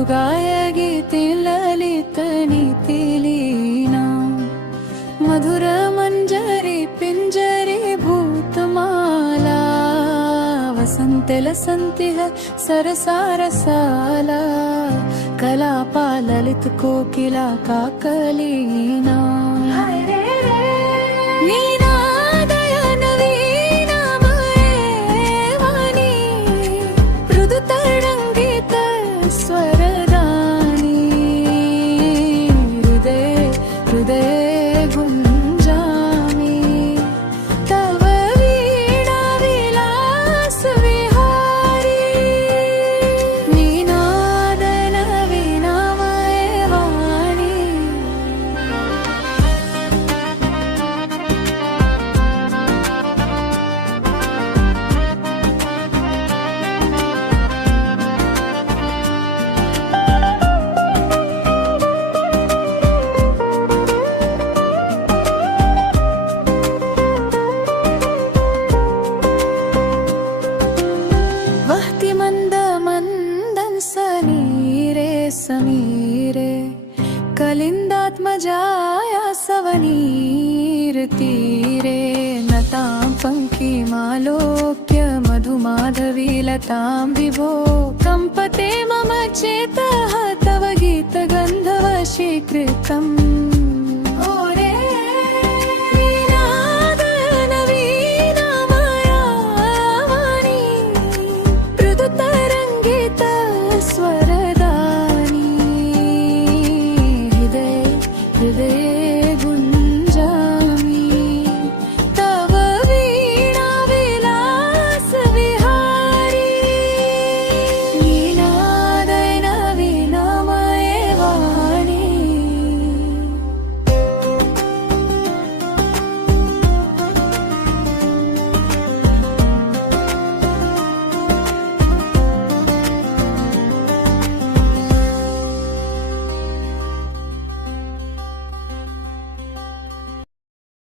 मृदुगाय गीते ललितनीतिलीना मधुर मंजरी पिंजरी भूतमाला वसंते लसंतिह सरसारसाला कलापा ललित कोकिला काकलीना समीरे कलिन्दात्मजाया सवनीरतीरे नतां पङ्क्तिमालोक्य मधुमाधवीलतां विभो कम्पते मम चेतः तव गीतगन्धवशीकृतम्